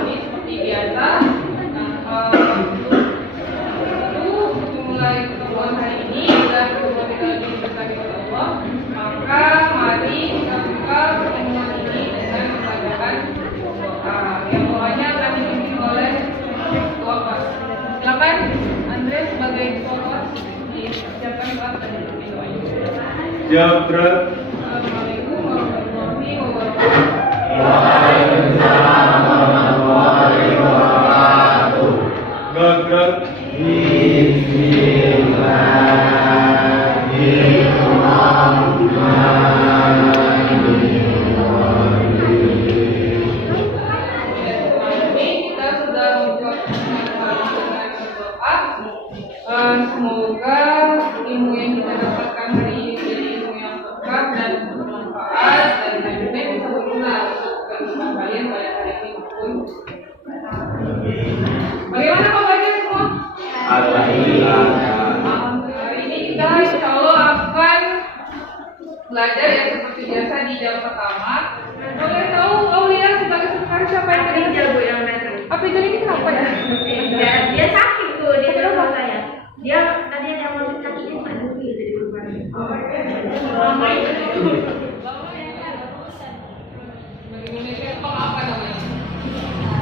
ini seperti biasa. Mulai pertemuan hari ini dan pertemuan kita lebih dekat kepada Allah, maka mari kita buka pertemuan ini dengan membacakan doa yang doanya akan dipimpin oleh Bapak. Silakan Andre sebagai ketua disiapkan doa dan dipimpin doanya. Jabrat. Assalamualaikum warahmatullahi wabarakatuh. Waalaikumsalam warahmatullahi wabarakatuh. Gagak. Semoga ilmu yang kita dapatkan hari ini menjadi ilmu yang berkah dan bermanfaat dan juga bisa berguna untuk kehidupan kalian pada hari ini maupun. Bagaimana kabarnya semua? Alhamdulillah. Hari ini kita insya Allah akan belajar yang seperti biasa di jam pertama. Boleh tahu Aulia sebagai sekretaris siapa yang tadi jago yang datang? Apa itu ini kenapa ya? Dia sakit tuh, dia bilang sama saya. Dia tadi yang mau kakinya Pak Nufi jadi berubah. Indonesia apa namanya?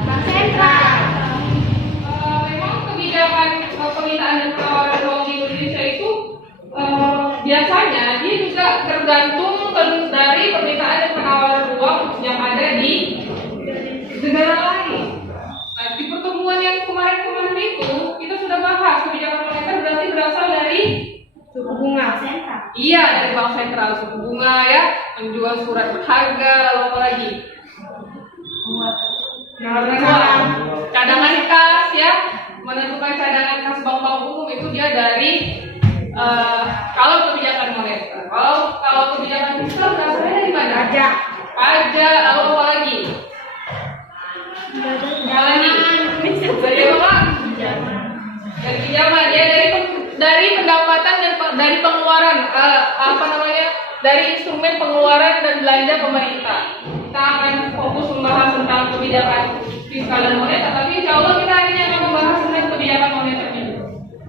Bank Sentral. Memang kebijakan permintaan dan penawaran uang di Indonesia itu biasanya dia juga tergantung dari permintaan dan penawaran uang yang ada di negara lain. Nah, di pertemuan yang kemarin itu kita sudah bahas kebijakan moneter berarti berasal dari suku bunga. Iya, dari bank sentral, suku bunga ya, menjual surat berharga, lalu apa lagi? Cadangan kas ya, menentukan cadangan kas bank-bank umum itu dia dari kalau kebijakan moneter. Kalau kebijakan fiskal berasalnya dari mana? Pajak, lalu apa lagi? Dari apa? Dari pinjaman ya, dari pendapatan dan dari pengeluaran dari instrumen pengeluaran dan belanja pemerintah. Kita akan fokus membahas tentang kebijakan fiskal dan moneter, tapi insya Allah kita hari ini akan membahas tentang kebijakan moneter juga.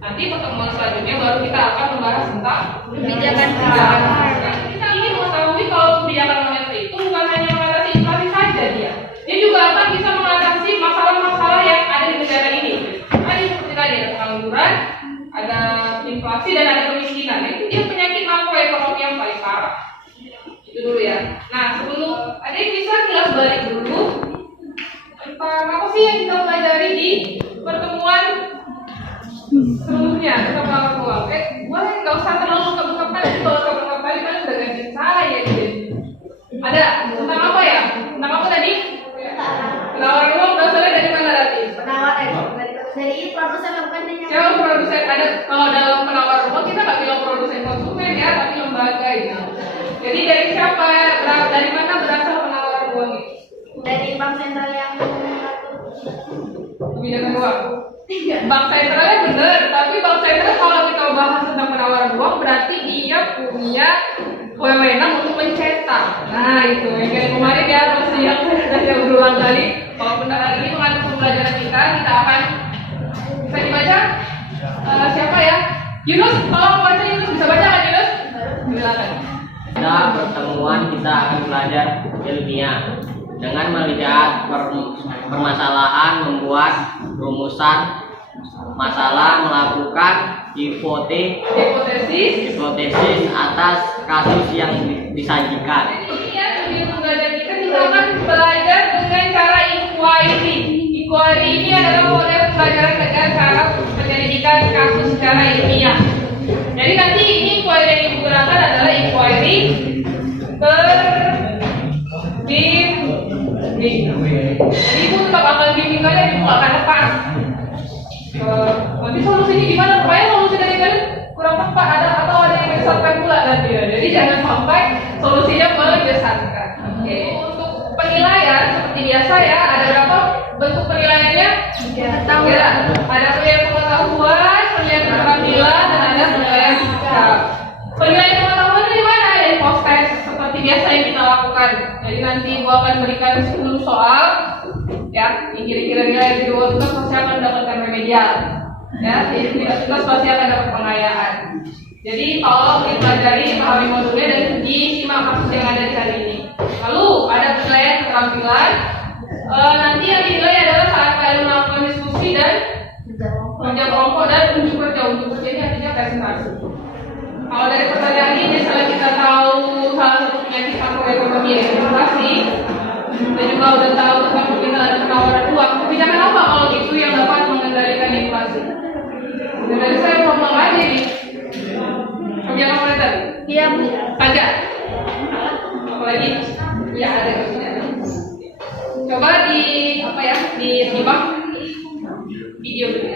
Nanti pertemuan selanjutnya baru kita akan membahas tentang kebijakan fiskal. Kita ingin mengetahui kalau kebijakan moneter itu bukan hanya mengatasi inflasi saja dia juga akan bisa mengatasi masalah-masalah yang ada di negara ini. Tadi seperti tadi ada pengangguran, ada inflasi dan ada kemiskinan. Itu dia penyakit makroekonomi yang paling parah. Itu dulu ya. Nah, sebelum ada yang bisa kelas balik dulu tentang apa sih yang kita pelajari di pertemuan sebelumnya tentang pengeluaran uang. Boleh nggak usah terlalu buka-buka kali, kalau buka-buka kali kan udah ganti saya gitu. Ada tentang apa ya? Tentang apa tadi? Penawaran uang berasalnya dari mana tadi? Dari produsen bukan dari Siapa produsen? Ada kalau dalam penawaran uang kita nggak bilang produsen konsumen ya, tapi lembaga itu. Jadi dari siapa? Dari mana berasal penawaran uang itu? dari bank sentral yang Kebijakan uang. Bank sentralnya benar, tapi bank sentral kalau kita bahas tentang penawaran uang berarti dia punya wewenang untuk mencetak. Nah itu yang kayak kemarin ya, terus yang saya berulang kali. Kalau benar hari ini mengatur pembelajaran kita akan bisa dibaca. Siapa ya? Yunus, kalau baca Yunus bisa baca kan Yunus? Silakan. Pada pertemuan kita akan belajar ilmiah dengan melihat permasalahan, membuat rumusan masalah, melakukan hipotesis atas kasus yang disajikan. Jadi ya, sebelum belajar kita akan belajar dengan cara inquiry. Inquiry ini adalah model pembelajaran dengan cara penyelidikan kasus secara ilmiah. Jadi nanti ini inquiry yang digunakan adalah inquiry terbimbing. Jadi ibu tetap akan bimbing kalian, ibu nggak akan lepas. Nanti solusinya gimana? Supaya solusi dari kalian kurang tepat atau ada yang menyesatkan pula nanti ya. Jadi jangan sampai solusinya menyesatkan. Oke. Untuk penilaian seperti biasa ya, ada berapa bentuk penilaiannya? Ya, ada penilaian pengetahuan, penilaian keterampilan, dan ada penilaian sikap. Penilaian pengetahuan di mana? Dari post test seperti biasa yang kita lakukan. Jadi nanti gua akan berikan 10 soal, ya, yang kira-kira nilai dari 2 tugas pasti akan mendapatkan remedial, ya, jadi tidak tugas pasti akan dapat pengayaan. Jadi kalau dipelajari, pahami modulnya dan disimak kasus yang ada di hari ini. Lalu ada penilaian keterampilan. Nanti yang dinilai adalah saat kalian melakukan diskusi dan kerja kelompok dan unjuk kerja. Unjuk kerja ini artinya presentasi. Kalau dari pertanyaan ini, misalnya kita tahu salah satu penyakit makroekonomi yaitu inflasi, kita juga udah tahu tentang permintaan dan penawaran uang. Kebijakan apa kalau gitu yang dapat mengendalikan inflasi? Dan dari saya ngomong aja nih. Kebijakan moneter. Iya, Bu. Pajak. Apalagi? Ya ada kebijakan. Coba disimak video dulu.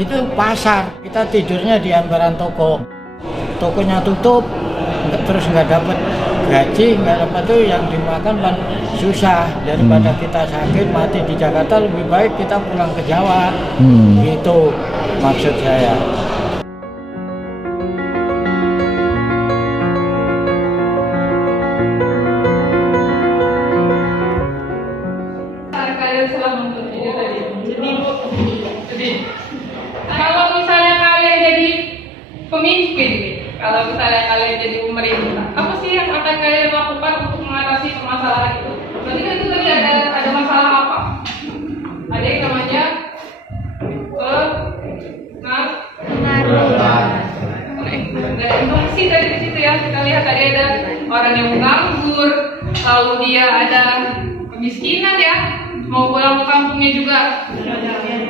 Itu pasar, kita tidurnya di hamparan toko, tokonya tutup, terus nggak dapat gaji, nggak dapat tuh yang dimakan kan susah. Daripada kita sakit mati di Jakarta, lebih baik kita pulang ke Jawa. Gitu maksud saya. Kalian telah menuntut video tadi. Jadi, kalau misalnya kalian jadi pemimpin nih, kalau misalnya kalian jadi pemerintah, apa sih yang akan kalian lakukan untuk mengatasi permasalahan itu? Berarti kan itu tadi ada masalah apa? Ada yang namanya ada inflasi tadi di situ ya. Kita lihat tadi ada orang yang menganggur, lalu dia ada kemiskinan ya, mau pulang ke kampungnya juga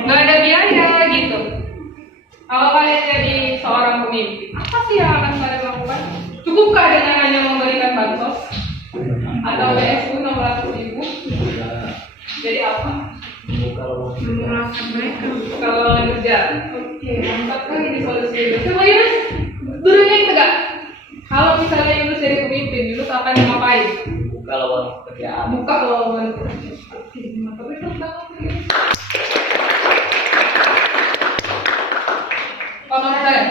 nggak ada biaya gitu. Kalau kalian jadi seorang pemimpin, apa sih yang akan kalian lakukan? Cukupkah dengan hanya memberikan bansos atau BSU 600.000? Jadi apa? Kalau kerja, oke, mantap kali di solusi itu. Coba Yunus, duduk yang tegak. Kalau misalnya Yunus jadi pemimpin, Yunus akan ngapain? Buka lowongan pekerjaan. Buka lowongan pekerjaan. Oke, mantap itu banget. Pak Martin,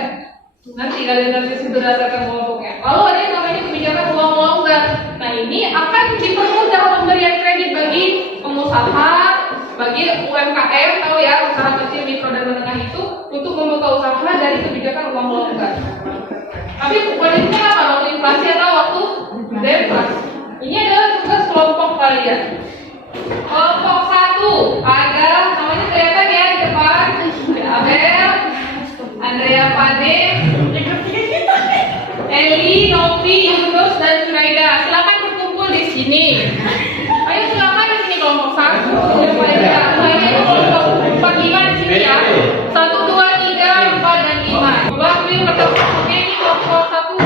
nanti kalian nanti sudah datakan kelompoknya. Lalu ada yang namanya kebijakan uang longgar. Nah ini akan dipermudah pemberian kredit bagi pengusaha, bagi UMKM, tahu ya, usaha kecil, mikro dan menengah itu untuk membuka usaha dari kebijakan uang longgar. Tapi kondisinya apa? Waktu inflasi atau waktu deflasi? Ini adalah tugas kelompok kalian. Kelompok 1 ada namanya kelihatan ya di depan. Abel, Andrea Pade, Eli, Novi, Yunus, dan Suraida. Silakan berkumpul di sini. Ayo silakan di sini kelompok 1. Lainnya itu kelompok 4, 5 di sini ya. 1, 2, 3, 4, dan 5. Coba ambil kelompoknya ini kelompok 1.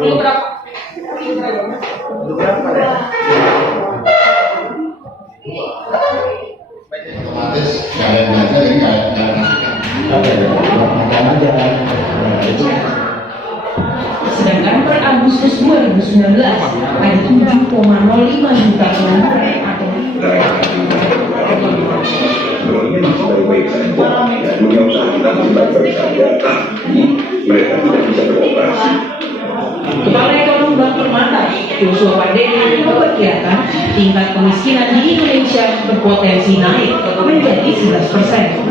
Lu berapa? Otomatis kalian belajar ini kalian makan aja. Sedangkan per Agustus 2019 ada 7,05 juta pengangguran atau baik-baik saja, dunia usaha kita masih baik-baik saja, tapi mereka tidak bisa beroperasi. Kepala Ekonomi Bank Permata, Joshua Pandey, memperkirakan tingkat kemiskinan di Indonesia berpotensi naik menjadi 11%.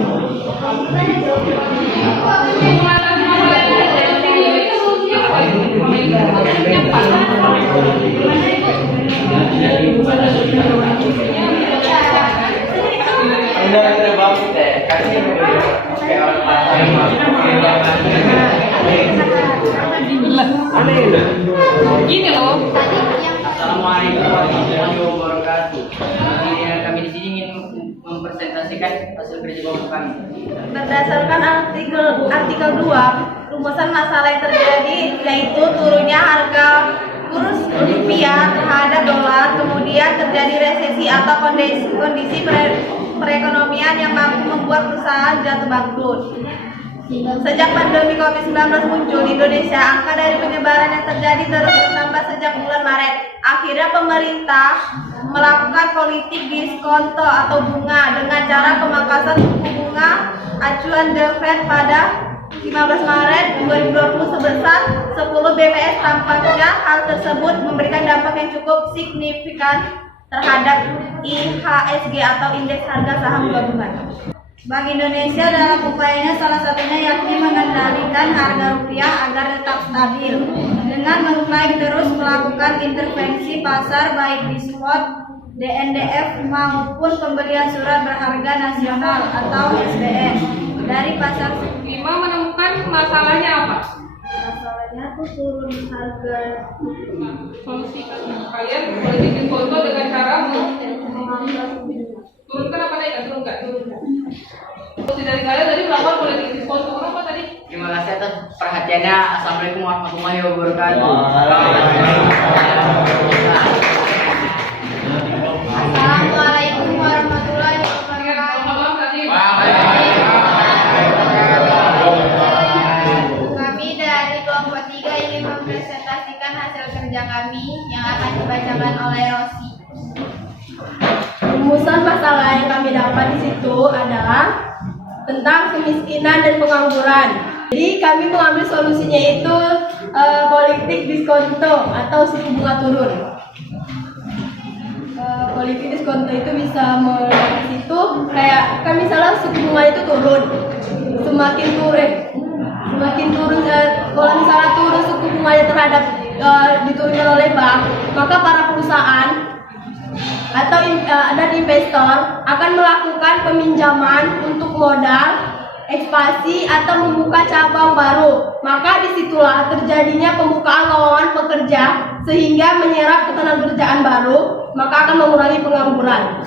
Gini loh. Assalamualaikum warahmatullahi wabarakatuh. Kami di sini ingin mempresentasikan hasil kerja kelompok kami. Berdasarkan artikel 2, rumusan masalah yang terjadi yaitu turunnya harga kurs rupiah terhadap dolar, kemudian terjadi resesi atau kondisi perekonomian yang mampu membuat perusahaan jatuh bangkrut. Sejak pandemi COVID-19 muncul di Indonesia, angka dari penyebaran yang terjadi terus bertambah sejak bulan Maret. Akhirnya pemerintah melakukan politik diskonto atau bunga dengan cara pemangkasan suku bunga acuan The Fed pada 15 Maret 2020 sebesar 10 bps. Tampaknya hal tersebut memberikan dampak yang cukup signifikan terhadap IHSG atau indeks harga saham gabungan. Bank Indonesia dalam upayanya salah satunya yakni mengendalikan harga rupiah agar tetap stabil dengan menaik terus melakukan intervensi pasar baik di spot, DNDF maupun pembelian surat berharga nasional atau SBN dari pasar. Bima menemukan masalahnya apa? Masalahnya tuh turun harga. Solusi kalian politik diskonto dengan cara turunkan apa naikkan? Turunkan. Solusi dari kalian tadi melakukan politik diskonto apa tadi? Terima kasih atas perhatiannya. Assalamualaikum warahmatullahi wabarakatuh. Assalamualaikum warahmatullahi wabarakatuh. Kami dari kelompok 3 ingin mempresentasikan hasil kerja kami yang akan dibacakan oleh Rosi. Rumusan masalah yang kami dapat di situ adalah tentang kemiskinan dan pengangguran. Jadi kami mengambil solusinya itu politik diskonto atau suku bunga turun. Politik diskonto itu bisa melalui itu kayak kan misalnya suku bunga itu turun, semakin turun kalau misalnya turun suku bunganya terhadap diturunkan oleh bank, maka para perusahaan atau dan investor akan melakukan peminjaman untuk modal ekspansi atau membuka cabang baru. Maka disitulah terjadinya pembukaan lowongan pekerja sehingga menyerap ketenagakerjaan baru, maka akan mengurangi pengangguran.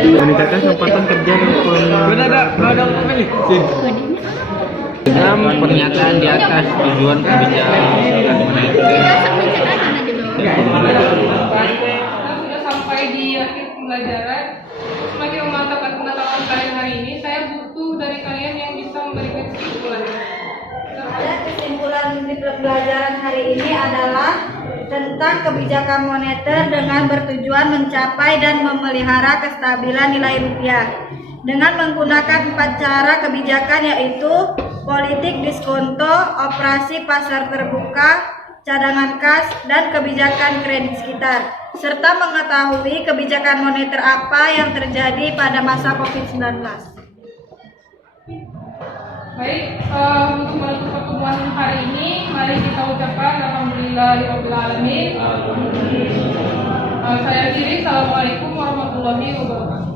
Ini kata kesempatan kerja ada pemilih. Dalam pernyataan di atas tujuan kebijakan Sudah sampai di akhir pembelajaran. Semakin memantapkan pengetahuan kalian hari ini, saya butuh dari kalian yang bisa memberikan kesimpulan. Ada kesimpulan di pembelajaran hari ini adalah tentang kebijakan moneter dengan bertujuan mencapai dan memelihara kestabilan nilai rupiah dengan menggunakan 4 cara kebijakan, yaitu politik diskonto, operasi pasar terbuka, cadangan kas, dan kebijakan kredit sekitar, serta mengetahui kebijakan moneter apa yang terjadi pada masa COVID-19. Baik, untuk menutup pertemuan hari ini, mari kita ucapkan alhamdulillahirabbil alamin. Saya akhiri, assalamualaikum warahmatullahi wabarakatuh.